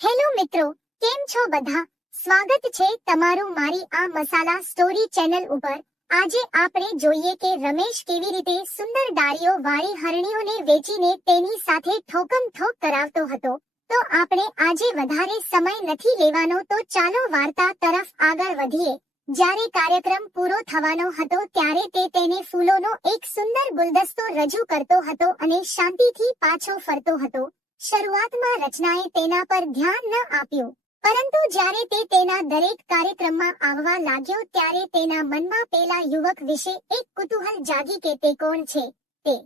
Hello મિત્રો, કેમ છો બધા? સ્વાગત છે તમારું મારી આ મસાલા સ્ટોરી ચેનલ ઉપર. આજે આપણે જોઈએ કે રમેશ કેવી રીતે સુંદર ડાળીઓ વાળી હરણીઓને વેચીને તેની સાથે ઠોકમ ઠોક કરાવતો હતો. તો આપણે આજે વધારે સમય નથી લેવાનો, તો ચાલો વાર્તા તરફ આગળ વધીએ. જ્યારે કાર્યક્રમ પૂરો થવાનો હતો ત્યારે તે તેને ફૂલોનો એક સુંદર ગુલદસ્તો રજૂ કરતો હતો અને શાંતિથી પાછો ફરતો હતો. શરૂઆતમાં રચનાએ તેના પર ધ્યાન ન આપ્યું, પરંતુ જ્યારે તે તેના દરેક કાર્યક્રમમાં આવવા લાગ્યો ત્યારે તેના મનમાં પેલા યુવક વિશે એક કુતૂહલ જાગી કે તે કોણ છે, તે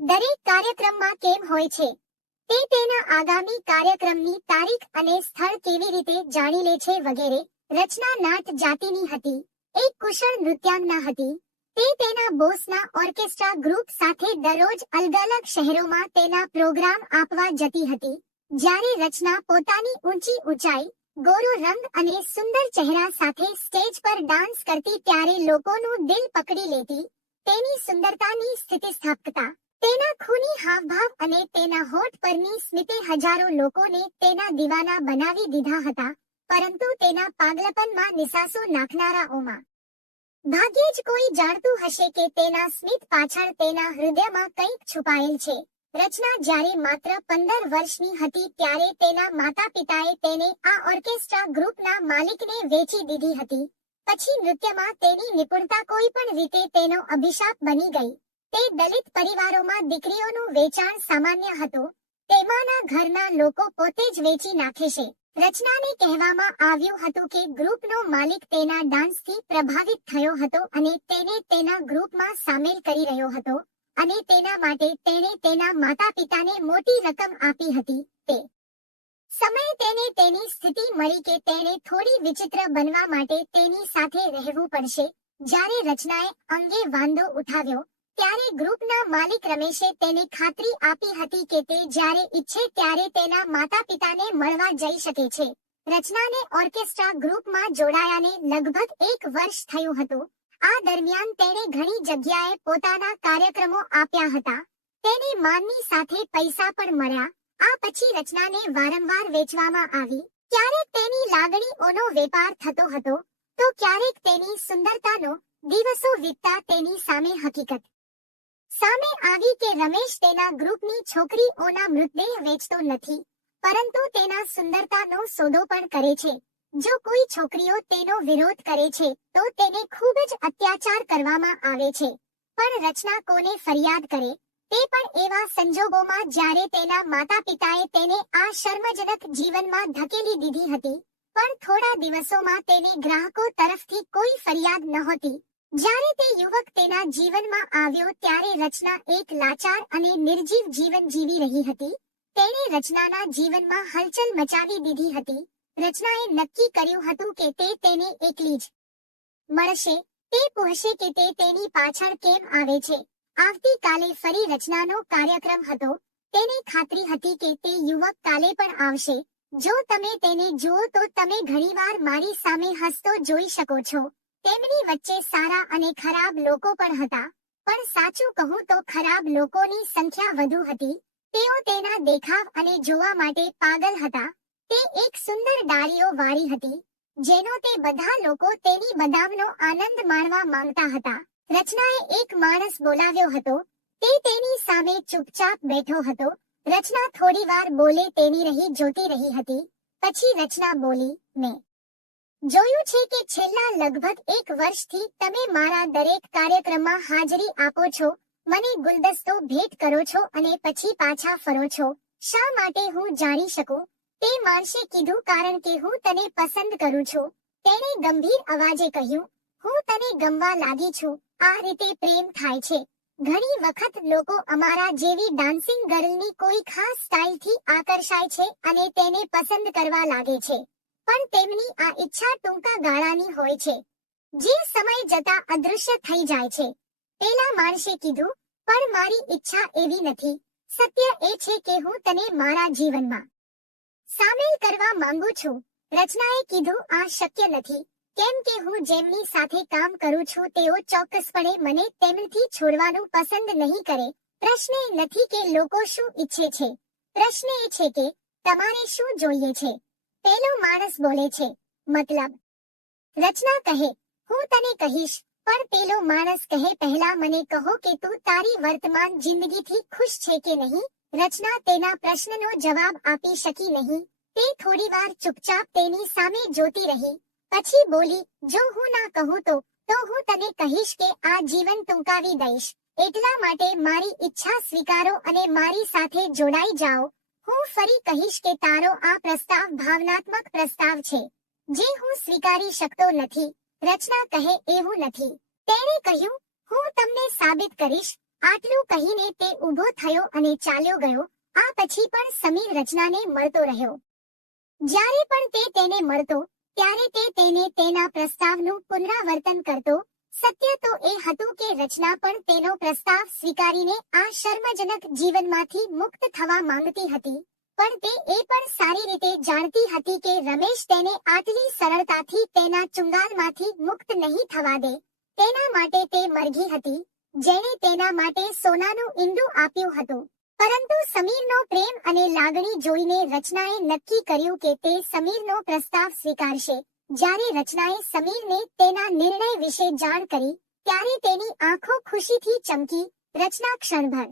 દરેક કાર્યક્રમમાં કેમ હોય છે, તે તેના આગામી કાર્યક્રમની તારીખ અને સ્થળ કેવી રીતે જાણી લે છે વગેરે. રચના નાટ જાતિની હતી, એક કુશળ નૃત્યાંગના હતી. તે તેના બોસના ઓર્કેસ્ટ્રા ગ્રુપ સાથે દરરોજ અલગ અલગ શહેરોમાં તેના પ્રોગ્રામ આપવા જતી હતી. જ્યારે રચના પોતાની ઊંચી ઊંચાઈ, ગોરો રંગ અને સુંદર ચહેરા સાથે સ્ટેજ પર ડાન્સ કરતી ત્યારે લોકોનું દિલ પકડી લેતી. તેની સુંદરતાની સ્થિતિસ્થાપકતા, તેના ખૂની હાવભાવ અને તેના હોઠ પરની સ્મિતે હજારો લોકોને તેના દીવાના બનાવી દીધા હતા. પરંતુ તેના પાગલપનમાં નિસાસો નાખનારાઓમાં ભાગ્યે જ કોઈ જાણતું હશે કે તેના સ્મિત પાછળ તેના હૃદયમાં કંઈક છુપાયેલ છે. રચના જ્યારે માત્ર 15 વર્ષની હતી ત્યારે તેના માતા પિતાએ તેને આ ઓર્કેસ્ટ્રા ગ્રુપના માલિકને વેચી દીધી હતી. પછી નૃત્યમાં તેની નિપુણતા કોઈ પણ રીતે તેનો અભિશાપ બની ગઈ. તે દલિત પરિવારોમાં દીકરીઓનું વેચાણ સામાન્ય હતું. તેમાંના ઘરના લોકો પોતે જ વેચી નાખે છે. રચનાને કહેવામાં આવ્યું હતું કે ગ્રુપનો માલિક તેના ડાન્સથી પ્રભાવિત થયો હતો અને તેને તેના ગ્રુપમાં સામેલ કરી રહ્યો હતો, અને તેના માટે તેણે તેના માતા પિતાને મોટી રકમ આપી હતી. તે સમયે તેને તેની સ્થિતિ મળી કે તેણે થોડી વિચિત્ર બનવા માટે તેની સાથે રહેવું પડશે. જ્યારે રચનાએ અંગે વાંધો ઉઠાવ્યો ત્યારે ગ્રુપના માલિક રમેશે તેને ખાતરી આપી હતી કે તે જ્યારે ઈચ્છે ત્યારે તેના માતા પિતાને મળવા જઈ શકે છે. રચનાને ઓર્કેસ્ટ્રા ગ્રુપમાં જોડાયાને લગભગ 1 વર્ષ થયું હતું. આ દરમિયાન તેણે ઘણી જગ્યાએ પોતાના કાર્યક્રમો આપ્યા હતા. તેને માનની સાથે પૈસા પણ મળ્યા. આ પછી રચનાને વારંવાર વેચવામાં આવી. ક્યારેક તેની લાગણીઓનો વેપાર થતો હતો, તો ક્યારેક તેની સુંદરતાનો. દિવસો વીતતા તેની સામે હકીકત સામે આવી કે રમેશ તેના ગ્રુપની છોકરીઓના મૃતદેહ વેચતો નથી, પરંતુ તેના સુંદરતાનો સોદો પણ કરે છે. જો કોઈ છોકરીઓ તેનો વિરોધ કરે છે તો તેને ખૂબ જ અત્યાચાર કરવામાં આવે છે. પણ રચના કોને ફરિયાદ કરે, તે પણ એવા સંજોગોમાં જ્યારે તેના માતા પિતાએ તેને આ શર્મજનક જીવનમાં ધકેલી દીધી હતી. પણ થોડા દિવસોમાં તેને ગ્રાહકો તરફથી કોઈ ફરિયાદ નહોતી. જ્યારે તે યુવક તેના જીવનમાં આવ્યો ત્યારે રચના એક લાચાર અને નિર્જીવ જીવન જીવી રહી હતી. તેણે રચનાના જીવનમાં હલચલ મચાવી દીધી હતી. રચનાએ નક્કી કર્યું હતું કે તે તેને એકલી જ મળશે. તે પૂછશે કે તે તેની પાછળ કેમ આવે છે. આવતીકાલે ફરી રચનાનો કાર્યક્રમ હતો. તેને ખાતરી હતી કે તે યુવક કાલે પણ આવશે. જો તમે તેને જુઓ તો તમે ઘણીવાર મારી સામે હસતો જોઈ શકો છો. તેમની વચ્ચે સારા અને ખરાબ લોકો પણ હતા, પણ સાચું કહું તો ખરાબ લોકોની સંખ્યા વધુ હતી. તેઓ તેના દેખાવ અને જોવા માટે પાગલ હતા. તે એક સુંદર ડાળીઓ વાળી હતી, જેનો તે બધા લોકો તેની બદામનો આનંદ માણવા માંગતા હતા. રચનાએ એક માણસ બોલાવ્યો હતો. તે તેની સામે ચૂપચાપ બેઠો હતો. રચના થોડીવાર બોલે તેની રહી જોતી રહી હતી. પછી રચના બોલી, મેં જોયું છે કે છેલ્લા લગભગ 1 વર્ષથી તમે મારા દરેક કાર્યક્રમમાં હાજરી આપો છો, મને ગુલદસ્તો ભેટ કરો છો અને પછી પાછા ફરો છો. શા માટે હું જાણી શકું? તે માણસે કીધું, કારણ કે હું તને પસંદ કરું છું. તેણે ગંભીર અવાજે કહ્યું, હું તને ગમવા લાગી છું. આ રીતે પ્રેમ થાય છે. ઘણી વખત લોકો અમારા જેવી ડાન્સિંગ ગર્લની કોઈ ખાસ સ્ટાઇલથી આકર્ષાય છે અને તેને પસંદ કરવા લાગે છે. પણ તેમની આ ઈચ્છા ટૂંકા ગાળાની હોય છે, જે સમય જતા અદૃશ્ય થઈ જાય છે. પેલા માણસે કીધું, પણ મારી ઈચ્છા એવી નથી. સત્ય એ છે કે હું તને મારા જીવનમાં સામેલ કરવા માંગુ છું. રચનાએ કીધું, આ શક્ય નથી, કેમ કે હું જેમની સાથે કામ કરું છું તેઓ ચોક્કસપણે મને તેમથી છોડવાનું પસંદ નહીં કરે. પ્રશ્ન એ નથી કે લોકો શું ઈચ્છે છે. પ્રશ્ન એ છે કે તમારે શું જોઈએ છે? પેલો માણસ બોલે છે, મતલબ? રચના કહે, હું તને કહીશ, પણ પેલો માણસ કહે, પહેલા મને કહો કે તું તારી વર્તમાન જિંદગીથી ખુશ છે કે નહીં? રચના તેના પ્રશ્નનો જવાબ આપી શકી નહીં. તે થોડીવાર ચૂપચાપ તેની સામે જોતી રહી. પછી બોલી, જો હું ના કહું તો હું તને કહીશ કે આ જીવન ટૂંકાવી દઈશ. એટલા માટે મારી ઈચ્છા સ્વીકારો અને મારી સાથે જોડાઈ જાઓ. હું ફરી કહીશ કે તારો આ પ્રસ્તાવ ભાવનાત્મક પ્રસ્તાવ છે, જે હું સ્વીકારી શકતો નથી. રચના કહે, એવું નથી. તેણે કહ્યું, હું તમને સાબિત કરીશ. આટલું કહીને તે ઊભો થયો અને ચાલ્યો ગયો. આ પછી પણ સમીર રચનાને મળતો રહ્યો. જ્યારે પણ તે તેને મળતો, ત્યારે તે તેને તેના પ્રસ્તાવનું પુનરાવર્તન કરતો. સત્ય તો એ હતું કે રચના પણ તેનો પ્રસ્તાવ સ્વીકારીને આ શર્મજનક જીવનમાંથી મુક્ત થવા માંગતી હતી. પણ તે એ પણ સારી રીતે જાણતી હતી કે રમેશ તેને આટલી સરળતાથી તેના ચુંગાલમાંથી મુક્ત નહીં થવા દે. તેના માટે તે મરઘી હતી, જેણે તેના માટે સોનાનું ઈંડું આપ્યું હતું. પરંતુ સમીરનો પ્રેમ અને લાગણી જોઈને રચનાએ નક્કી કર્યું કે તે સમીરનો પ્રસ્તાવ સ્વીકારશે. જ્યારે રચનાએ સમીરને તેના નિર્ણય વિશે જાણ કરી, ત્યારે તેની આંખો ખુશીથી ચમકી. રચના ક્ષણભર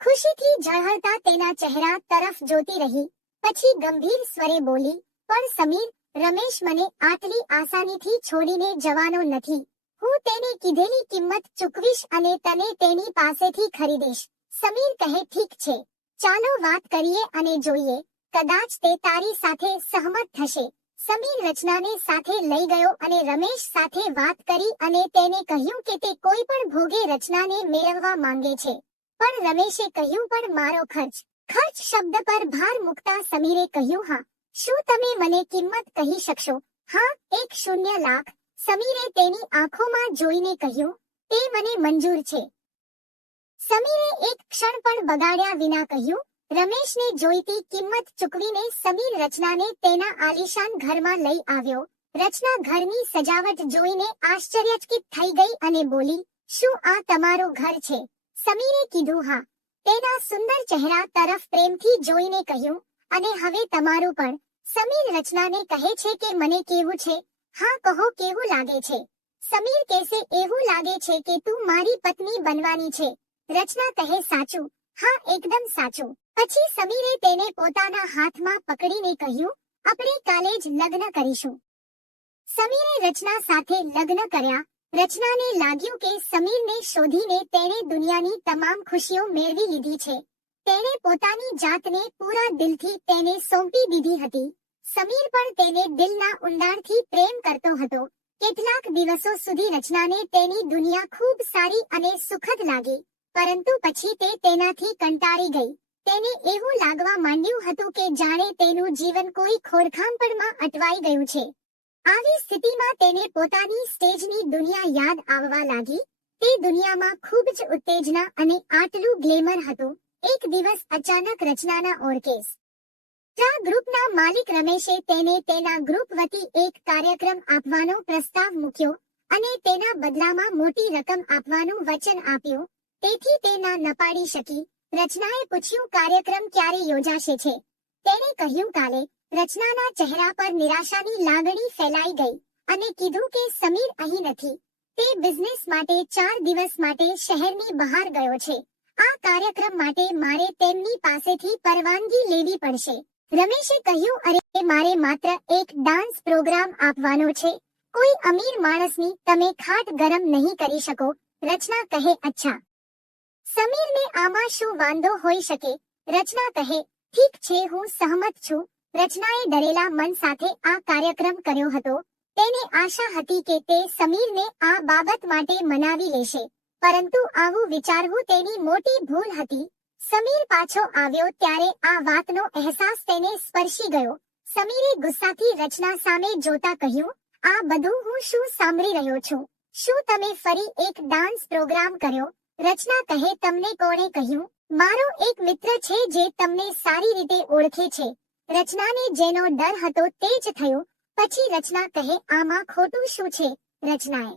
ખુશીથી ઝળહળતા તેના ચહેરા તરફ જોતી રહી. પછી ગંભીર સ્વરે બોલી, પણ સમીર, રમેશ મને આટલી આસાનીથી છોડીને જવાનો નથી. હું તેને કીધેલી કિંમત ચૂકવીશ અને તને તેની પાસેથી ખરીદીશ. સમીર કહે, ઠીક છે, ચાલો વાત કરીએ અને જોઈએ. કદાચ તે તારી સાથે સહમત થશે. સમીર રચનાને સાથે લઈ ગયો અને રમેશ સાથે વાત કરી અને તેને કહ્યું કે તે કોઈ પણ ભોગે રચનાને મેળવવા માંગે છે. પણ રમેશે કહ્યું, પણ મારો ખર્ચ. ખર્ચ શબ્દ પર ભાર મૂકતા સમીરે કહ્યું, હા. શું તમે મને કિંમત કહી શકશો? હા, 1,00,000. સમીરે તેની આંખોમાં જોઈને કહ્યું, તે મને મંજૂર છે. સમીરે એક ક્ષણ પણ બગાડ્યા વિના કહ્યું. રમેશને જોઈતી કિંમત ચૂકવીને સમીર રચનાને તેના આલીશાન ઘરમાં લઈ આવ્યો. રચના ઘરની સજાવટ જોઈને આશ્ચર્યચકિત થઈ ગઈ અને બોલી, શું આ તમારું ઘર છે? સમીરે કીધું, હા. તેના સુંદર ચહેરા તરફ પ્રેમથી જોઈને કહ્યું, અને હવે તમારું પણ. સમીર રચનાને કહે છે કે મને કેવું છે? હા, કહો, કેવું લાગે છે? સમીર કહેશે, એવું લાગે છે કે તું મારી પત્ની બનવાની છે. રચના કહે, સાચું? હા, એકદમ સાચું. પછી સમીરે તેને પોતાના હાથમાં પકડીને કહ્યું, આપણે કાલે જ લગ્ન કરીશું. સમીરે રચના સાથે લગ્ન કર્યા. રચનાને લાગ્યું કે સમીરને શોધીને તેણે દુનિયાની તમામ ખુશીઓ મેળવી લીધી છે. તેણે પોતાની જાતને પૂરા દિલથી તેને સોંપી દીધી હતી. સમીર પણ તેને દિલના ઊંડાણથી પ્રેમ કરતો હતો. કેટલાક દિવસો સુધી રચનાને તેની દુનિયા ખૂબ સારી અને સુખદ લાગી. પરંતુ પછી તે તેનાથી કંટાળી ગઈ. તેને એવું લાગવા માંડ્યું હતું કે જાણે તેનું જીવન કોઈ ખોડખાંપણમાં અટવાઈ ગયું છે. આવી સ્થિતિમાં તેને પોતાની સ્ટેજની દુનિયા યાદ આવવા લાગી. તે દુનિયામાં ખૂબ જ ઉત્તેજના અને આટલું ગ્લેમર હતું. એક દિવસ અચાનક રચનાના ઓર્કેસ્ટ્રા ગ્રુપના માલિક રમેશે તેને તેના ગ્રુપ વતી એક કાર્યક્રમ આપવાનો પ્રસ્તાવ મૂક્યો અને તેના બદલામાં મોટી રકમ આપવાનું વચન આપ્યું. તેથી તે ના નપાડી શકી. રચનાએ પૂછ્યું, કાર્યક્રમ ક્યારે યોજાશે છે? તેણે કહ્યું, કાલે. રચનાના ચહેરા પર નિરાશાની લાગણી ફેલાઈ ગઈ અને કીધું કે સમીર અહીં નથી. તે બિઝનેસ માટે 4 દિવસ માટે શહેરની બહાર ગયો છે. આ કાર્યક્રમ માટે મારે તેમની પાસેથી પરવાનગી લેવી પડશે. રમેશે કહ્યું, અરે, મારે માત્ર એક ડાન્સ પ્રોગ્રામ આપવાનો છે. કોઈ અમીર માણસની તમે ખાટ ગરમ નહીં કરી શકો. રચના કહે, અચ્છા. સમીરને આમાં શું વાંધો હોઈ શકે? રચના કહે, ઠીક છે, હું સહમત છું. રચનાએ ડરેલા મન સાથે આ કાર્યક્રમ કર્યો હતો. તેને આશા હતી કે તે સમીરને આ બાબત માટે મનાવી લેશે. પરંતુ આવું વિચારવું તેની મોટી ભૂલ હતી. સમીર પાછો આવ્યો ત્યારે આ વાતનો અહેસાસ તેને સ્પર્શી ગયો. સમીરે ગુસ્સાથી રચના સામે જોતા કહ્યું, આ બધું હું શું સાંભળી રહ્યો છું? શું તમે ફરી એક ડાન્સ પ્રોગ્રામ કર્યો? રચના કહે, તમને કોણે કહ્યું? મારો એક મિત્ર છે જે તમને સારી રીતે ઓળખે છે. રચનાને જેનો ડર હતો તે જ થયો. પછી રચના કહે, આમાં ખોટું શું છે? રચનાએ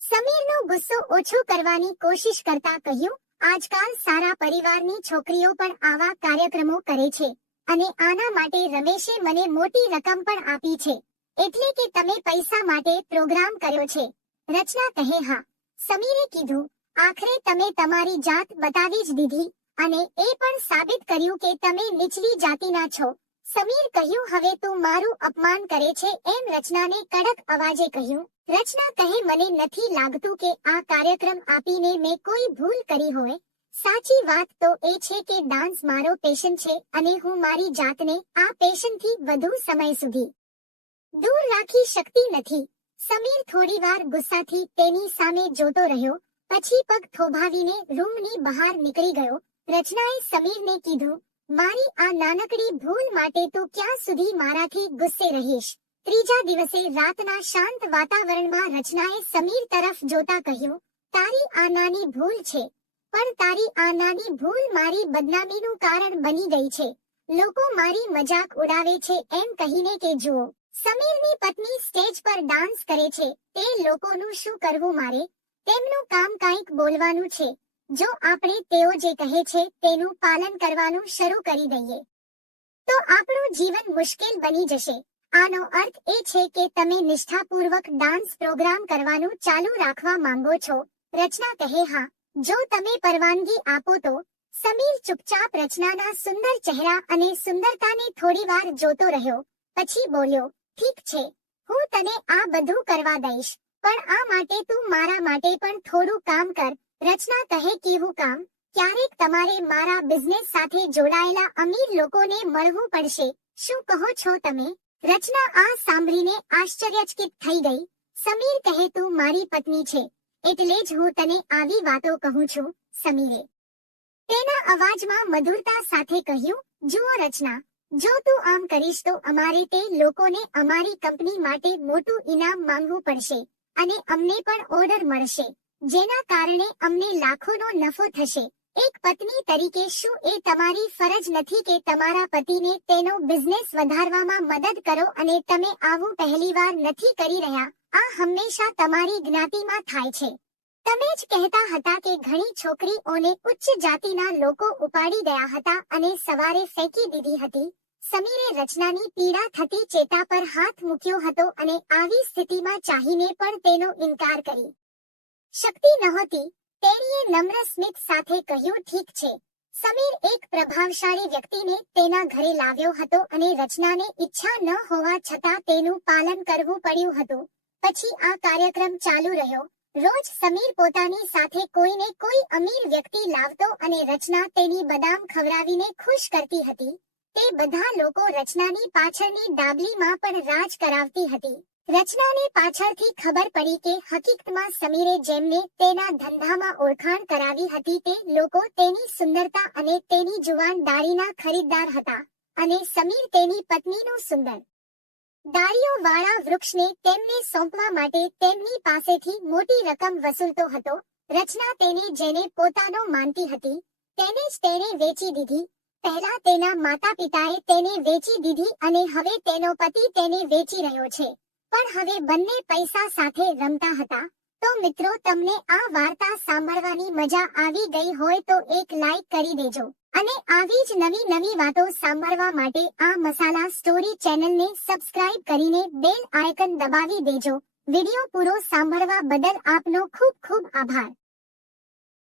સમીરનો ગુસ્સો ઓછો કરવાની કોશિશ કરતા કહ્યું, આજકાલ સારા પરિવારની છોકરીઓ પણ આવા કાર્યક્રમો કરે છે. અને આના માટે રમેશે મને મોટી રકમ પણ આપી છે, એટલે કે તમે પૈસા માટે પ્રોગ્રામ કર્યો છે. રચના કહે હા. સમીરે કીધું, આખરે તમે તમારી જાત બતાવી જ દીધી અને એ પણ સાબિત કર્યું કે તમે નીચલી જાતિના છો. સમીર કહ્યું, હવે તું મારું અપમાન કરે છે એમ રચનાને કડક અવાજે કહ્યું. રચના કહે, મને નથી લાગતું કે આ કાર્યક્રમ આપીને મેં કોઈ ભૂલ કરી હોય. સાચી વાત તો એ છે કે ડાન્સ મારો પેશન છે અને હું મારી જાતને આ પેશનથી વધુ સમય સુધી દૂર રાખી શકતી નથી. સમીર થોડીવાર ગુસ્સાથી તેની સામે જોતો રહ્યો, પછી પગ થોભાવીને રૂમની બહાર નીકળી ગયો. રચનાએ સમીરને કીધું, મારી આ નાનકડી ભૂલ માટે તું ક્યાં સુધી મારાથી ગુસ્સે રહીશ? ત્રીજા દિવસે રાતના શાંત વાતાવરણમાં રચનાએ સમીર તરફ જોતા કહ્યું, તારી આ નાની ભૂલ છે, પણ તારી આ નાની ભૂલ મારી બદનામીનું કારણ બની ગઈ છે. લોકો મારી મજાક ઉડાવે છે એમ કહીને કે જુઓ, સમીરની પત્ની સ્ટેજ પર ડાન્સ કરે છે, તે લોકોનું શું કરવું મારે? તેમનું કામ કંઈક બોલવાનું છે. જો આપણે તેઓ જે કહે છે તેનું પાલન કરવાનું શરૂ કરી દઈએ તો આપણું જીવન મુશ્કેલ બની જશે. આનો અર્થ એ છે કે તમે નિષ્ઠાપૂર્વક ડાન્સ પ્રોગ્રામ કરવાનું ચાલુ રાખવા માંગો છો? રચના કહે હા, જો તમે પરવાનગી આપો તો. સમીર ચૂપચાપ રચનાના સુંદર ચહેરા અને સુંદરતાને થોડીવાર જોતો રહ્યો, પછી બોલ્યો, ઠીક છે, હું તને આ બધું કરવા દઈશ, પણ આ માટે તું મારા માટે પણ થોડું કામ કર. રચના કહે, કેવું કામ? ક્યારેક તમારે મારા બિઝનેસ સાથે જોડાયેલા અમીર લોકોને મળવું પડશે. શું કહો છો તમે? રચના આ સાંભળીને આશ્ચર્યચકિત થઈ ગઈ. સમીર કહે, તું મારી પત્ની છે એટલે જ હું તને આવી વાતો કહું છું. સમીરે તેના અવાજમાં મધુરતા સાથે કહ્યું, જુઓ રચના, જો તું આમ કરીશ તો અમારે તે લોકોને અમારી કંપની માટે મોટું ઇનામ માંગવું પડશે અને અમને પણ ઓર્ડર મળશે, જેના કારણે અમને લાખોનો નફો થશે. એક પત્ની તરીકે શું એ તમારી ફરજ નથી કે તમારા પતિને તેનો બિઝનેસ વધારવામાં મદદ કરો? અને તમે આવું પહેલીવાર નથી કરી રહ્યા. આ હંમેશા તમારી જ્ઞાતિમાં થાય છે. તમે જ કહેતા હતા કે ઘણી છોકરીઓને ઉચ્ચ જાતિના લોકો ઉપાડી ગયા હતા અને સવારે ફેંકી દીધી હતી. સમીરે રચનાની પીડા થતી ચેતા પર હાથ મૂક્યો હતો અને આવી સ્થિતિમાં ચાહીને પણ તેનો ઇનકાર કરી શકતી નહોતી. તેણીએ નમ્ર સ્મિત સાથે કહ્યું, ઠીક છે. સમીર એક પ્રભાવશાળી વ્યક્તિને તેના ઘરે લાવ્યો હતો અને રચનાને ઈચ્છા ન હોવા છતાં તેનું પાલન કરવું પડ્યું હતું. પછી આ કાર્યક્રમ ચાલુ રહ્યો. રોજ સમીર પોતાની સાથે કોઈને કોઈ અમીર વ્યક્તિ લાવતો અને રચના તેની બદામ ખવડાવીને ખુશ કરતી હતી. તે બધા લોકો રચનાની પાછળની ડાબલીમાં પણ રાજ કરાવતી હતી. રચનાને પાછળથી ખબર પડી કે હકીકતમાં સમીરે જેમને તેના ધંધામાં ઓળખાણ કરાવી હતી તે લોકો તેની સુંદરતા અને તેની જુવાન દાઢીના ખરીદદાર હતા અને સમીર તેની પત્નીનું સુંદર ડાળીઓવાળા વૃક્ષને તેમને સોંપવા માટે તેમની પાસેથી મોટી રકમ વસૂલતો હતો. રચના તેને જેને પોતાનો માનતી હતી તેને જ તેણે વેચી દીધી. પહેલા તેના માતા પિતાએ તેને વેચી દીધી અને હવે તેનો પતિ તેને વેચી રહ્યો છે, પણ હવે બંને પૈસા સાથે રમતા હતા. તો મિત્રો, તમને આ વાર્તા સાંભળવાની મજા આવી ગઈ હોય તો એક લાઈક કરી દેજો અને આવી જ નવી વાતો સાંભળવા માટે આ મસાલા સ્ટોરી ચેનલને સબસ્ક્રાઇબ કરીને બેલ આઇકન દબાવી દેજો. વિડિયો પૂરો સાંભળવા બદલ આપનો ખૂબ ખૂબ આભાર.